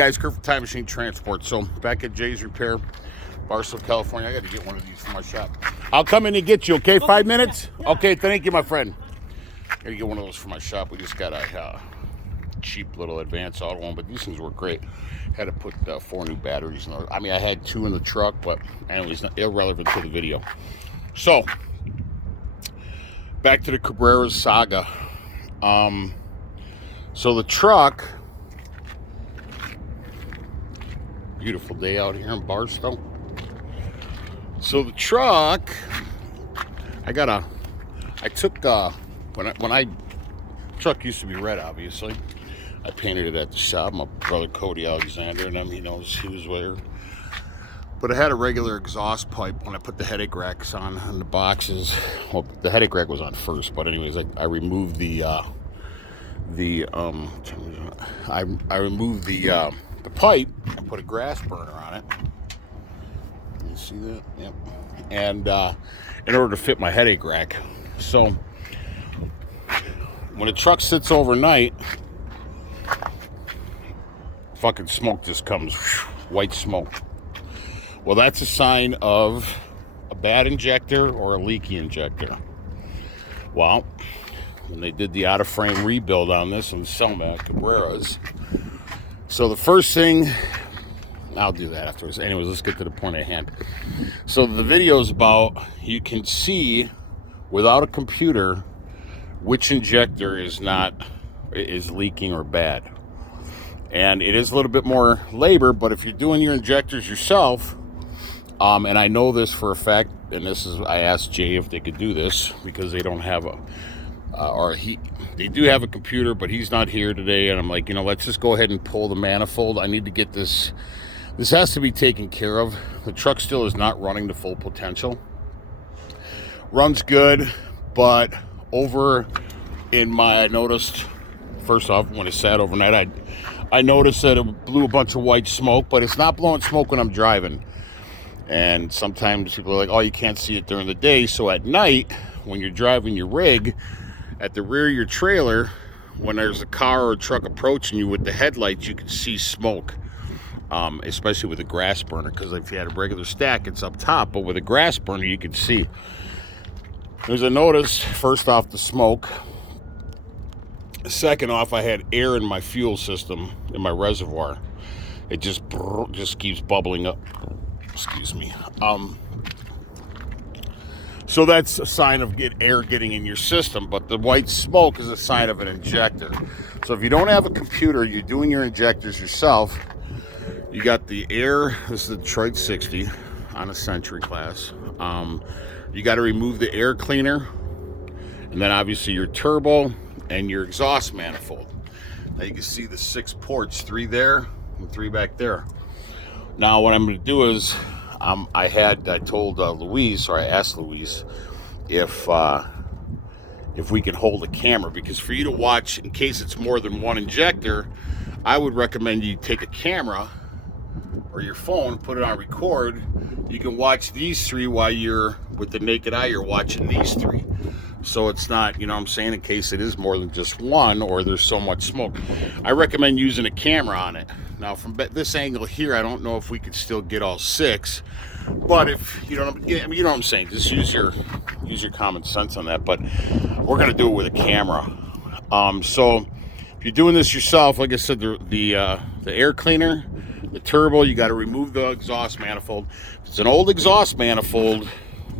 Guys, Kurt from Time Machine Transport. So back at Jay's Repair, Barstow, California. I got to get one of these from my shop. I'll come in and get you, okay? 5 minutes? Yeah. Okay, thank you, my friend. I got to get one of those from my shop. We just got a cheap little Advance Auto one, but these things work great. Had to put 4 new batteries in there. I mean, I had 2 in the truck, but anyways, irrelevant to the video. So, back to the Cabrera saga. So the truck... Beautiful day out here in Barstow. So the truck, truck used to be red, obviously. I painted it at the shop. My brother Cody Alexander and him, he was there. But I had a regular exhaust pipe when I put the headache racks on the boxes. Well, the headache rack was on first, but anyways, I removed the pipe and put a grass burner on it. You see that? Yep. And in order to fit my headache rack. So when a truck sits overnight, fucking smoke just comes, white smoke. Well, that's a sign of a bad injector or a leaky injector. Well, when they did the out-of-frame rebuild on this in Selma Cabrera's, so the first thing, I'll do that afterwards. Anyways, let's get to the point at hand. So the video is about, you can see without a computer which injector is leaking or bad. And it is a little bit more labor, but if you're doing your injectors yourself, and I know this for a fact, and I asked Jay if they could do this because they don't have they do have a computer, but he's not here today. And I'm like, let's just go ahead and pull the manifold. I need to get this. This has to be taken care of. The truck still is not running to full potential. Runs good, but I noticed, first off, when it sat overnight, I noticed that it blew a bunch of white smoke, but it's not blowing smoke when I'm driving. And sometimes people are like, oh, you can't see it during the day. So at night, when you're driving your rig, at the rear of your trailer, when there's a car or a truck approaching you with the headlights, you can see smoke, especially with a grass burner, because if you had a regular stack, it's up top, but with a grass burner, you can see. There's a notice, first off, the smoke. Second off, I had air in my fuel system, in my reservoir. It just keeps bubbling up. Excuse me. So that's a sign of air getting in your system, but the white smoke is a sign of an injector. So if you don't have a computer, you're doing your injectors yourself, you got the air, this is the Detroit 60 on a Century class. You got to remove the air cleaner, and then obviously your turbo and your exhaust manifold. Now you can see the 6 ports, 3 there and 3 back there. Now what I'm going to do is, I told Louise, or I asked Louise if we can hold a camera, because for you to watch, in case it's more than one injector, I would recommend you take a camera or your phone, put it on record. You can watch these 3 while you're, with the naked eye, you're watching these 3. So it's not, what I'm saying, in case it is more than just one or there's so much smoke. I recommend using a camera on it. Now from this angle here, I don't know if we could still get all 6, but if you know what I'm saying, just use your common sense on that. But we're gonna do it with a camera. So if you're doing this yourself, like I said, the air cleaner, the turbo, you got to remove the exhaust manifold. If it's an old exhaust manifold,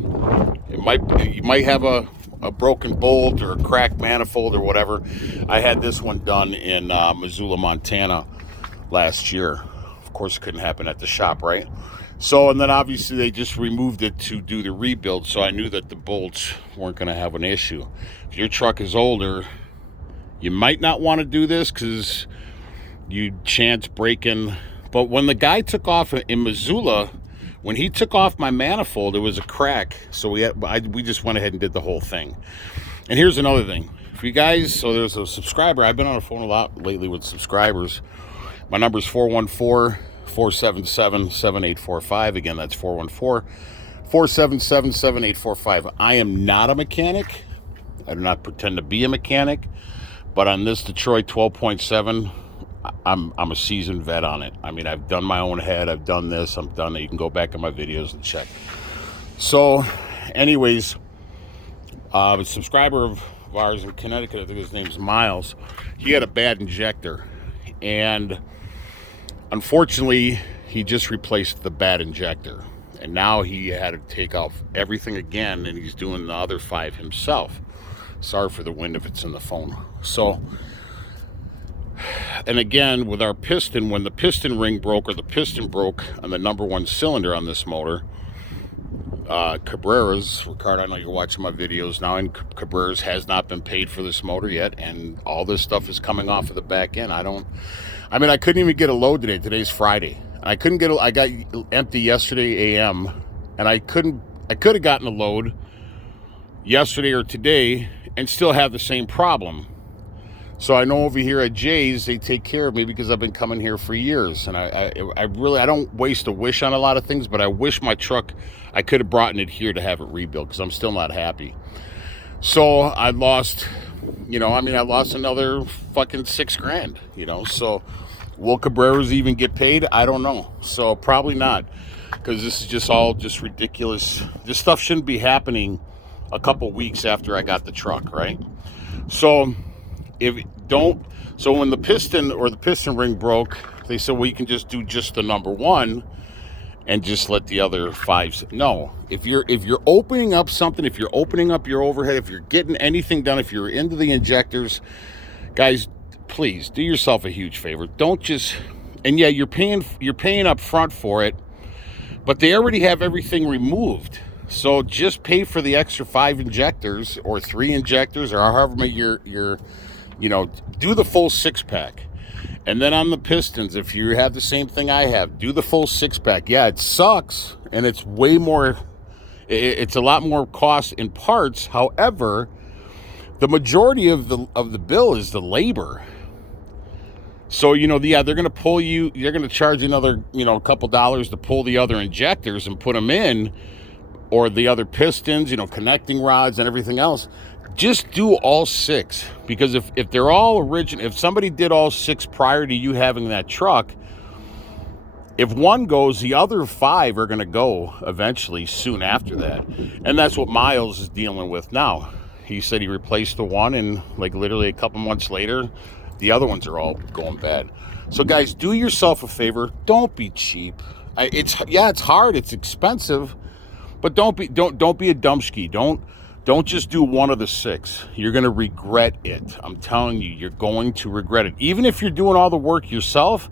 you might have a broken bolt or a cracked manifold or whatever. I had this one done in Missoula, Montana last year. Of course, it couldn't happen at the shop, right? So, and then obviously they just removed it to do the rebuild, so I knew that the bolts weren't going to have an issue. If your truck is older, you might not want to do this because you chance breaking. But when the guy took off in Missoula, when he took off my manifold, it was a crack. So we just went ahead and did the whole thing. And here's another thing. For you guys, so there's a subscriber. I've been on the phone a lot lately with subscribers. My number is 414-477-7845. Again, that's 414-477-7845. I am not a mechanic. I do not pretend to be a mechanic. But on this Detroit 12.7, I'm a seasoned vet on it. I mean, I've done my own head. I've done this. I'm done. You can go back in my videos and check. So, anyways, a subscriber of ours in Connecticut, I think his name's Miles, he had a bad injector. And unfortunately, he just replaced the bad injector. And now he had to take off everything again, and he's doing the other 5 himself. Sorry for the wind if it's in the phone. So, and again, with our piston, when the piston ring broke, or the piston broke on the number 1 cylinder on this motor, Cabrera's, Ricardo, I know you're watching my videos now, and Cabrera's has not been paid for this motor yet, and all this stuff is coming off of the back end. I couldn't even get a load today. Today's Friday. I got empty yesterday AM, and I could have gotten a load yesterday or today and still have the same problem. So I know over here at Jay's, they take care of me because I've been coming here for years. And I don't waste a wish on a lot of things, but I wish my truck, I could have brought it here to have it rebuilt, because I'm still not happy. So I lost, I lost another fucking $6,000, so will Cabrera's even get paid? I don't know. So probably not, because this is just all just ridiculous. This stuff shouldn't be happening a couple weeks after I got the truck, right? So when the piston or the piston ring broke, they said, well, you can just do just the number 1 and just let the other 5. No, if you're opening up something, if you're opening up your overhead, if you're getting anything done, if you're into the injectors, guys, please do yourself a huge favor. Don't just, and yeah, you're paying up front for it, but they already have everything removed. So just pay for the extra 5 injectors or 3 injectors, or however many you're do the full 6-pack. And then on the pistons, if you have the same thing I have, do the full 6-pack. Yeah, it sucks, and it's way more, it's a lot more cost in parts. However, the majority of the bill is the labor. So, they're going to pull you, they're going to charge another, a couple dollars to pull the other injectors and put them in, or the other pistons, connecting rods and everything else. Just do all 6, because if they're all original, if somebody did all 6 prior to you having that truck, if one goes, the other 5 are going to go eventually soon after that. And that's what Miles is dealing with now. He said he replaced the one, and like literally a couple months later, the other ones are all going bad. So guys, do yourself a favor. Don't be cheap. It's hard. It's expensive, but don't be a dumpski. Don't just do one of the 6. You're going to regret it. I'm telling you, you're going to regret it. Even if you're doing all the work yourself,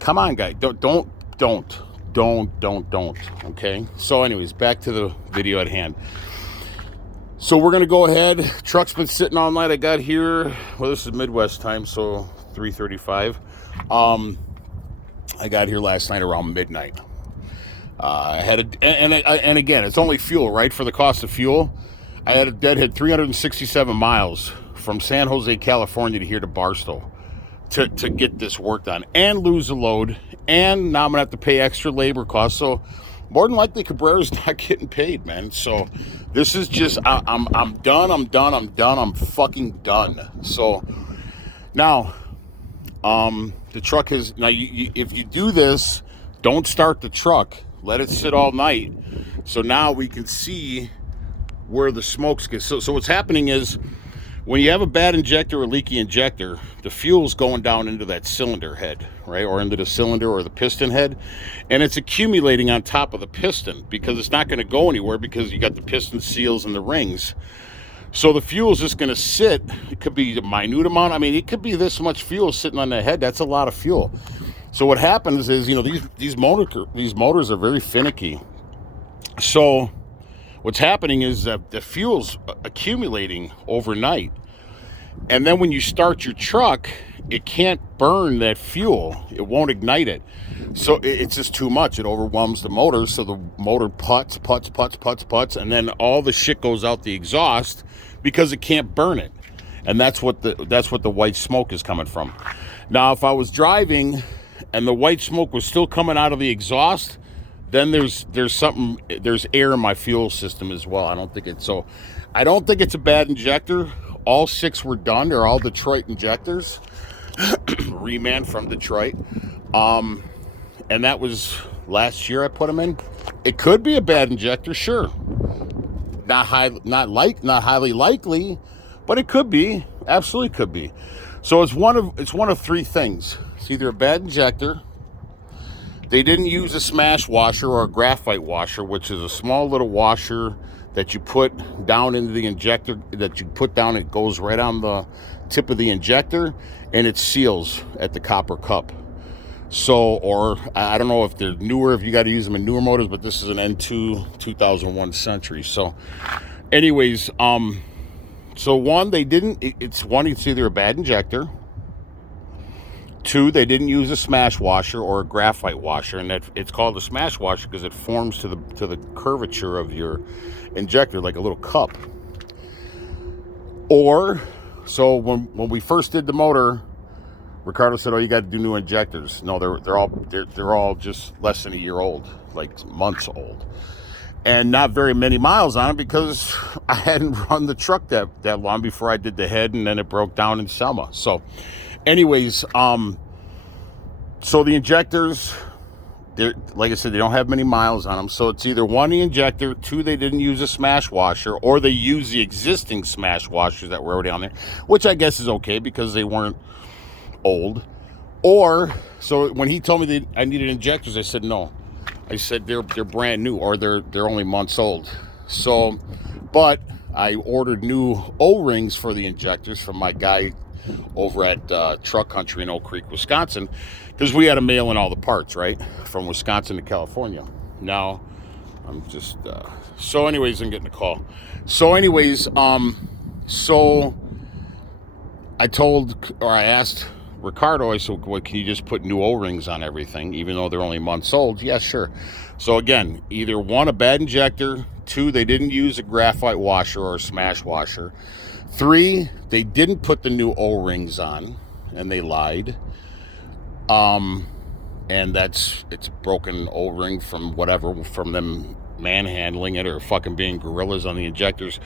come on, guys. Don't. Okay? So anyways, back to the video at hand. So we're going to go ahead. Truck's been sitting all night. I got here, well, this is Midwest time, so 3:35. I got here last night around midnight. I had and again, it's only fuel, right? For the cost of fuel, I had a deadhead 367 miles from San Jose, California to here to Barstow to get this work done and lose a load. And now I'm gonna have to pay extra labor costs. So more than likely Cabrera's not getting paid, man. So this is just, I'm done. I'm fucking done. So now, the truck is, now if you do this, don't start the truck. Let it sit all night. So now we can see where the smokes get. So what's happening is, when you have a bad injector or leaky injector, the fuel's going down into that cylinder head, right? Or into the cylinder or the piston head. And it's accumulating on top of the piston, because it's not going to go anywhere, because you got the piston seals and the rings. So the fuel is just going to sit. It could be a minute amount. I mean, it could be this much fuel sitting on the head. That's a lot of fuel. So what happens is, these motors are very finicky. So what's happening is that the fuel's accumulating overnight. And then when you start your truck, it can't burn that fuel. It won't ignite it. So it's just too much. It overwhelms the motor. So the motor puts. And then all the shit goes out the exhaust because it can't burn it. And that's what the white smoke is coming from. Now, if I was driving and the white smoke was still coming out of the exhaust, then there's air in my fuel system as well. I don't think it's a bad injector. All 6 were done. They're all Detroit injectors. reman from Detroit. And that was last year I put them in. It could be a bad injector, sure. Not highly likely, but it could be. Absolutely could be. So it's one of three things. It's either a bad injector, they didn't use a smash washer or a graphite washer, which is a small little washer that you put down into the injector, it goes right on the tip of the injector, and it seals at the copper cup. So, or I don't know if they're newer, if you got to use them in newer motors, but this is an N2 2001 Century. So anyways, so one, it's either a bad injector. Two, they didn't use a smash washer or a graphite washer, and it's called a smash washer because it forms to the curvature of your injector like a little cup. Or, so when we first did the motor, Ricardo said, "Oh, you got to do new injectors." No, they're all just less than a year old, like months old, and not very many miles on it because I hadn't run the truck that long before I did the head, and then it broke down in Selma. So, anyways, so the injectors, like I said, they don't have many miles on them. So it's either one, the injector, two, they didn't use a smash washer, or they used the existing smash washers that were already on there, which I guess is okay because they weren't old. Or, so when he told me that I needed injectors, I said no. I said they're brand new, or they're only months old. So, but I ordered new O-rings for the injectors from my guy over at Truck Country in Oak Creek, Wisconsin, because we had to mail in all the parts, right, from Wisconsin to California. Now I'm just so anyways, I'm getting a call. So anyways, so I asked Ricardo, I said, "Well, can you just put new O-rings on everything, even though they're only months old?" Yeah, sure. So again, either one, a bad injector, two, they didn't use a graphite washer or a smash washer, three, they didn't put the new O-rings on, and they lied. And it's a broken O-ring from them manhandling it or fucking being gorillas on the injectors.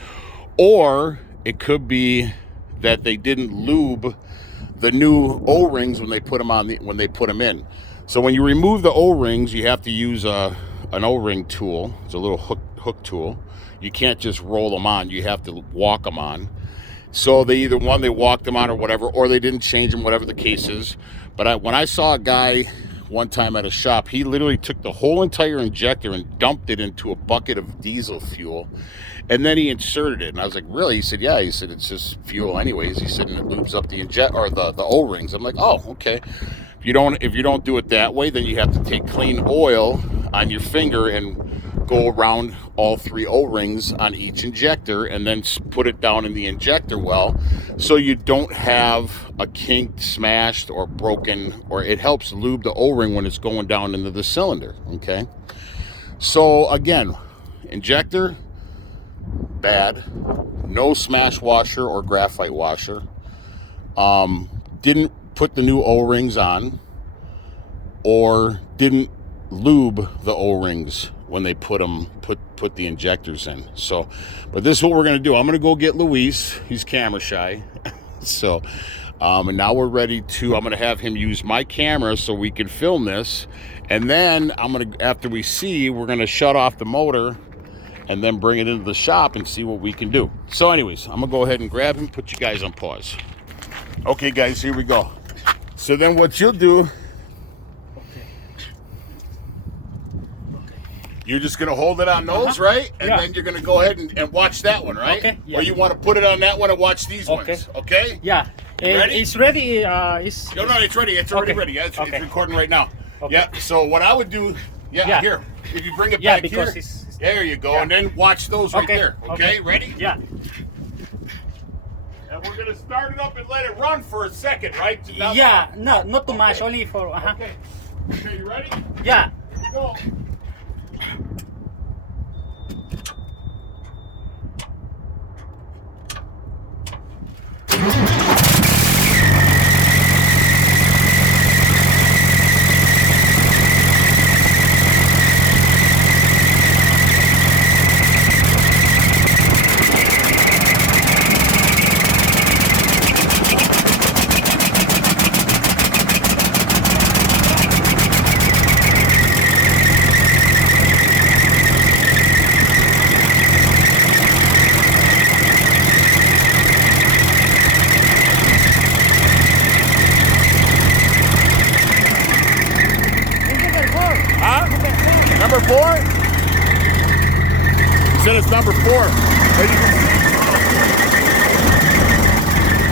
Or it could be that they didn't lube the new O-rings when they put them in. So when you remove the O-rings, you have to use an O-ring tool. It's a little hook tool. You can't just roll them on. You have to walk them on. So they walked them on or whatever, or they didn't change them, whatever the case is. But when I saw a guy one time at a shop, he literally took the whole entire injector and dumped it into a bucket of diesel fuel, and then he inserted it. And I was like, "Really?" He said, "Yeah." He said, "It's just fuel anyways." He said, "And it lubes up the O-rings." I'm like, "Oh, okay." If you don't do it that way, then you have to take clean oil on your finger and go around all three O-rings on each injector and then put it down in the injector well, so you don't have a kinked, smashed, or broken, or it helps lube the O-ring when it's going down into the cylinder, okay? So again, injector, bad. No smash washer or graphite washer. Didn't put the new O-rings on, or didn't lube the O-rings when they put the injectors in. So, but this is what we're going to do. I'm going to go get Luis. He's camera shy. So, and now we're ready I'm going to have him use my camera so we can film this. And then after we're going to shut off the motor and then bring it into the shop and see what we can do. So anyways, I'm going to go ahead and grab him, put you guys on pause. Okay, guys, here we go. So then what you'll do, you're just going to hold it on those, right? And then you're going to go ahead and watch that one, right? Okay. Yeah. Or you want to put it on that one and watch these ones, okay? Yeah. Ready? It's ready. No, it's ready. It's already ready. It's recording right now. Okay. Yeah, so what I would do, here, if you bring it back here, there you go, and then watch those right there, okay? Ready? Yeah. And we're going to start it up and let it run for a second, right? Yeah, no, not too much, only for, Okay, you ready? Yeah. Here we go. 4? He said it's number 4. But you can see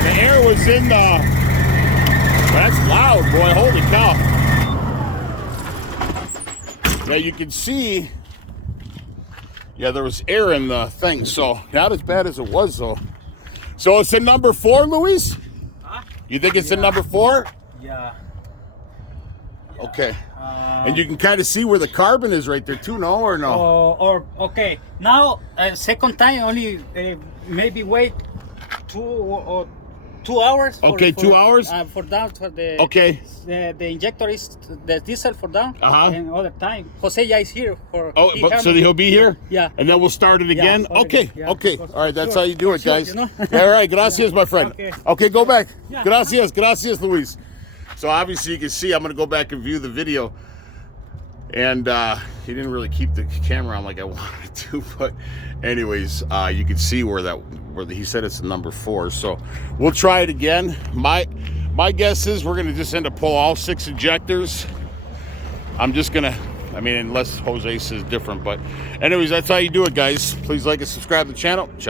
the air was in the... That's loud, boy. Holy cow. Now you can see, yeah, there was air in the thing, so not as bad as it was, though. So it's in number 4, Luis? Huh? You think it's in number 4? Yeah. Okay. And you can kind of see where the carbon is right there, too, no? Or no? Or okay. Now, second time only maybe wait 2 hours. Okay, 2 hours? For down for the. Okay. The injector is the diesel for down. Uh-huh. And other time, Jose is here for. Oh, so he'll be here? Yeah. And then we'll start it again? Yeah, Okay, yeah, okay. for All right, that's sure, how you do for it, sure, guys. you know? All right, gracias, my friend. Okay. Okay, go back. Yeah. Gracias, Luis. So obviously you can see, I'm going to go back and view the video. And he didn't really keep the camera on like I wanted to, but anyways, you can see where he said it's number 4. So we'll try it again. My guess is we're gonna just end up pull all 6 injectors. I'm just gonna, I mean, unless Jose says different, but anyways, that's how you do it, guys. Please like and subscribe to the channel. Ciao.